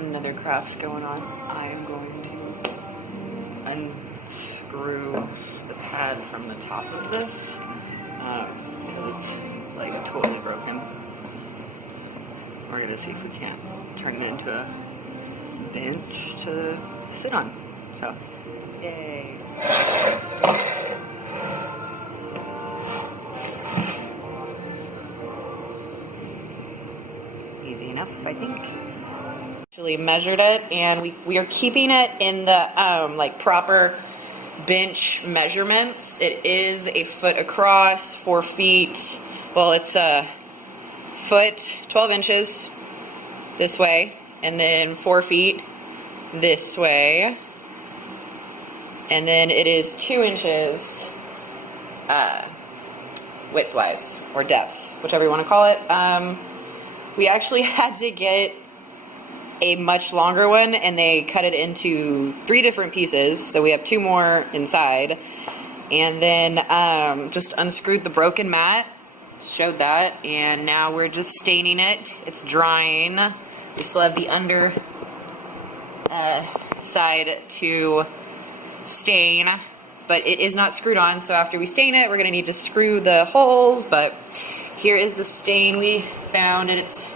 another craft going on. I am going to unscrew the pad from the top of this because it's like totally broken. We're gonna see if we can't turn it into a bench to sit on. So, yay. Easy enough, I think. Actually measured it, and we are keeping it in the like proper bench measurements. It is a foot across, 4 feet. Well, it's a foot, 12 inches this way, and then 4 feet this way, and then it is 2 inches widthwise, or depth, whichever you want to call it. We actually had to get a much longer one, and they cut it into 3 different pieces, so we have 2 more inside, and then just unscrewed the broken mat, showed that, and now we're just staining it. It's drying. We still have the under side to stain, but it is not screwed on, so after we stain it, we're gonna need to screw the holes. But here is the stain we found, and it's,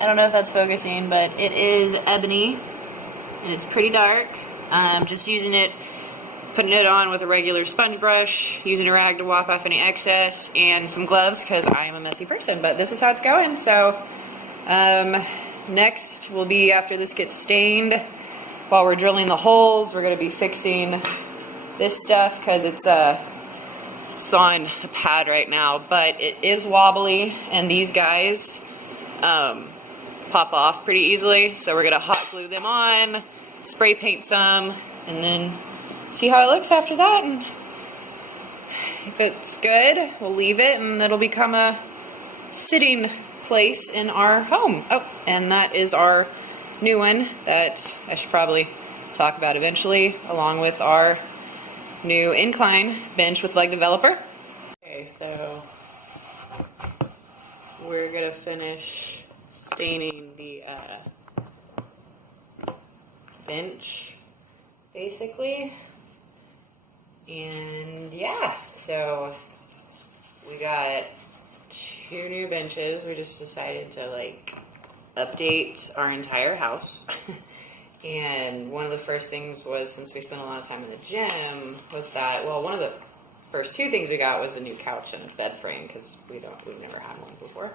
I don't know if that's focusing, but it is ebony, and it's pretty dark. Just using it, putting it on with a regular sponge brush, using a rag to wipe off any excess, and some gloves because I am a messy person, but this is how it's going. So next will be, after this gets stained, while we're drilling the holes, we're going to be fixing this stuff because it's on a pad right now, but it is wobbly, and these guys pop off pretty easily, so we're going to hot glue them on, spray paint some, and then see how it looks after that. And if it's good, we'll leave it, and it'll become a sitting place in our home. Oh, and that is our new one that I should probably talk about eventually, along with our new incline bench with leg developer. Okay, so we're gonna finish staining the bench, basically. And yeah, so we got 2 new benches. We just decided to like update our entire house. And one of the first things was, since we spent a lot of time in the gym, was that, well, one of the first 2 things we got was a new couch and a bed frame, because we've never had one before.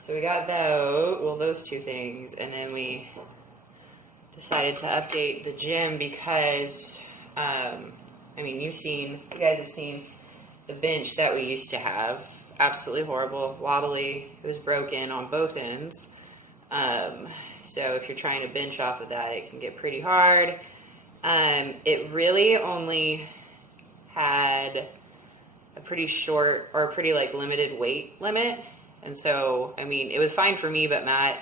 So we got those 2 things, and then we decided to update the gym because, I mean, you guys have seen the bench that we used to have. Absolutely horrible, wobbly. It was broken on both ends. So if you're trying to bench off of that, it can get pretty hard. It really only had a pretty short, or a pretty like limited weight limit. And so, I mean, it was fine for me, but Matt,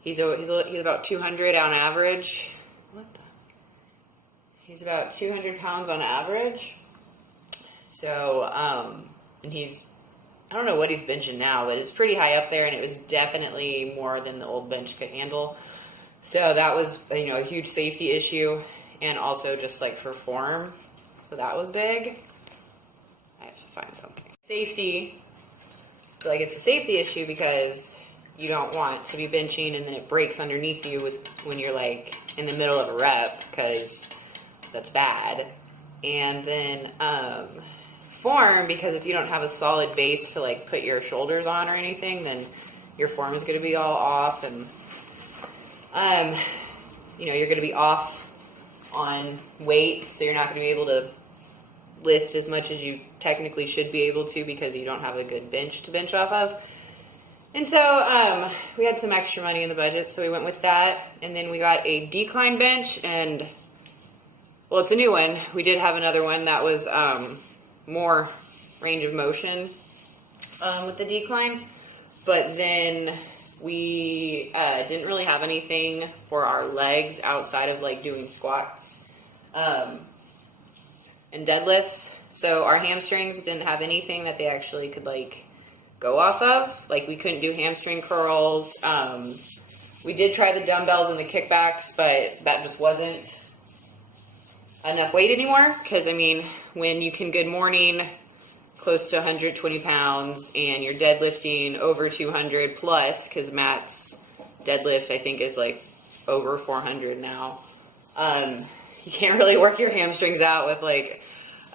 he's about 200 on average. He's about 200 pounds on average. So, and I don't know what he's benching now, but it's pretty high up there, and it was definitely more than the old bench could handle. So that was, a huge safety issue, and also just like for form. So that was big. I have to find something. Safety. So like, it's a safety issue because you don't want to be benching and then it breaks underneath you when you're like in the middle of a rep, because that's bad. And then form, because if you don't have a solid base to like put your shoulders on or anything, then your form is going to be all off, and you're going to be off on weight, so you're not going to be able to lift as much as you technically should be able to, because you don't have a good bench to bench off of. And so we had some extra money in the budget, so we went with that. And then we got a decline bench, and well, it's a new one. We did have another one that was more range of motion with the decline, but then we didn't really have anything for our legs outside of like doing squats and deadlifts. So our hamstrings didn't have anything that they actually could like go off of. Like we couldn't do hamstring curls. We did try the dumbbells and the kickbacks, but that just wasn't enough weight anymore. Because I mean, when you can good morning close to 120 pounds and you're deadlifting over 200 plus, because Matt's deadlift I think is like over 400 now. You can't really work your hamstrings out with like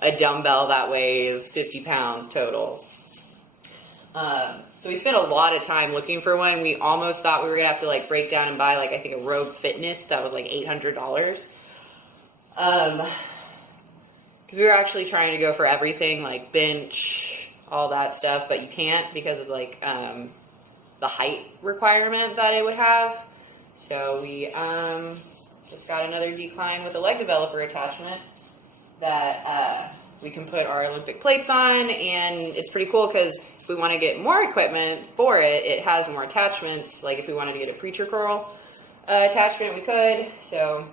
a dumbbell that weighs 50 pounds total. So we spent a lot of time looking for one. We almost thought we were gonna have to like break down and buy like I think a Rogue Fitness that was like $800. Because we were actually trying to go for everything like bench, all that stuff, but you can't because of like the height requirement that it would have. So we just got another decline with a leg developer attachment that we can put our Olympic plates on, and it's pretty cool because if we want to get more equipment for it, it has more attachments. Like if we wanted to get a preacher curl attachment, we could. So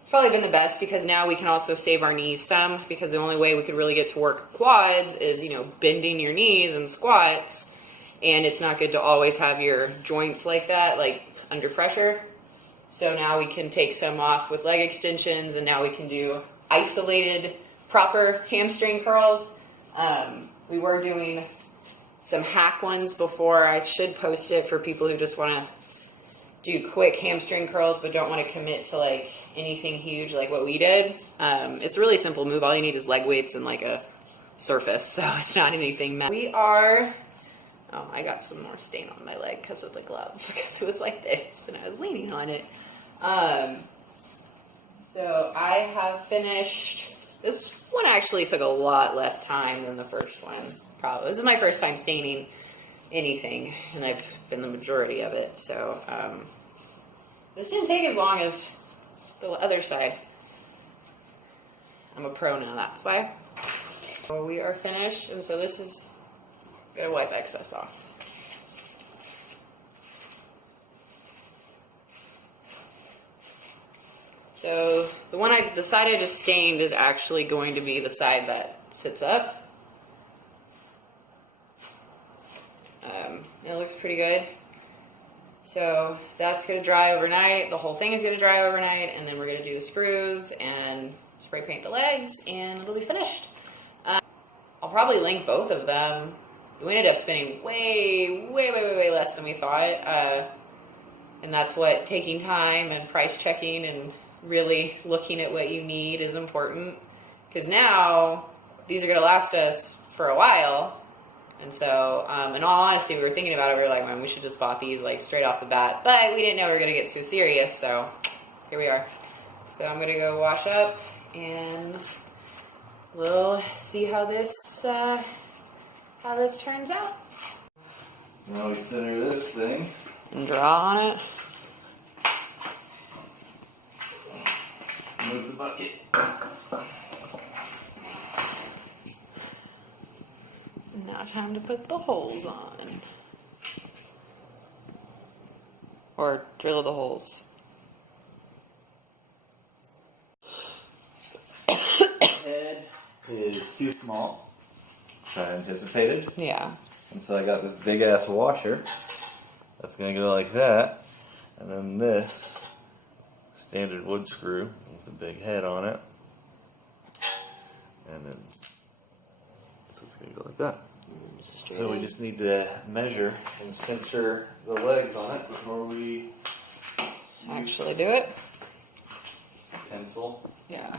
it's probably been the best because now we can also save our knees some, because the only way we could really get to work quads is, you know, bending your knees and squats, and it's not good to always have your joints like that, like under pressure. So now we can take some off with leg extensions, and now we can do isolated proper hamstring curls. We were doing some hack ones before. I should post it for people who just want to do quick hamstring curls but don't want to commit to like anything huge like what we did. It's a really simple move. All you need is leg weights and like a surface, so it's not anything. We are, oh, I got some more stain on my leg because of the glove, because it was like this and I was leaning on it. So I have finished. This one actually took a lot less time than the first one. Probably. This is my first time staining anything, and I've been the majority of it. So this didn't take as long as the other side. I'm a pro now, that's why. So we are finished, and so this is, gonna wipe excess off. So the one the side I just stained is actually going to be the side that sits up. It looks pretty good. So that's going to dry overnight. The whole thing is going to dry overnight, and then we're going to do the screws and spray paint the legs, and it'll be finished. I'll probably link both of them. We ended up spending way less than we thought. And that's what taking time and price checking and really looking at what you need is important. Because now these are going to last us for a while. And so, in all honesty, we were thinking about it. We were like, man, we should just bought these like straight off the bat. But we didn't know we were going to get so serious. So here we are. So I'm going to go wash up, and we'll see how this turns out. Now we center this thing and draw on it. Move the bucket. Now time to put the holes on. Or drill the holes. Head is too small, which I anticipated. Yeah. And so I got this big ass washer that's gonna go like that, and then this standard wood screw with the big head on it, and then so it's gonna go like that. So we just need to measure and center the legs on it before we Actually do it. pencil. Yeah.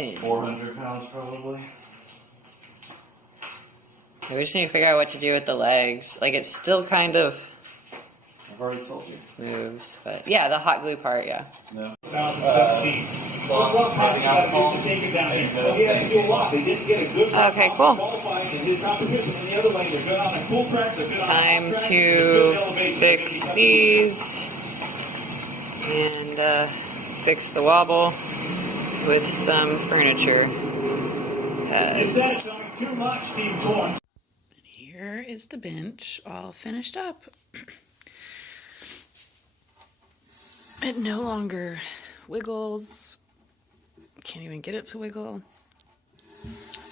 thin. 400 pounds probably. We just need to figure out what to do with the legs. Like, it's still kind of I've already told you. moves, but yeah, the hot glue part, yeah. No. 2017. Okay, cool. Time to fix these and fix the wobble with some furniture pads. Too much, Steve Torrance. Here is the bench all finished up. It no longer wiggles. Can't even get it to wiggle.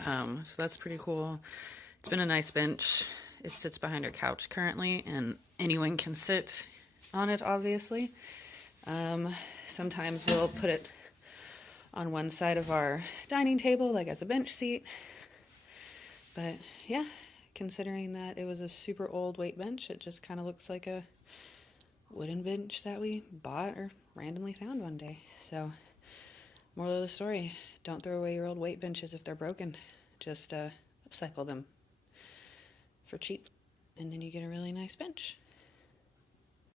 So that's pretty cool. It's been a nice bench. It sits behind our couch currently, and anyone can sit on it, obviously. Sometimes we'll put it on one side of our dining table, like as a bench seat. But yeah, considering that it was a super old weight bench, it just kind of looks like a wooden bench that we bought or randomly found one day. So, moral of the story, don't throw away your old weight benches if they're broken. Just upcycle them for cheap, and then you get a really nice bench.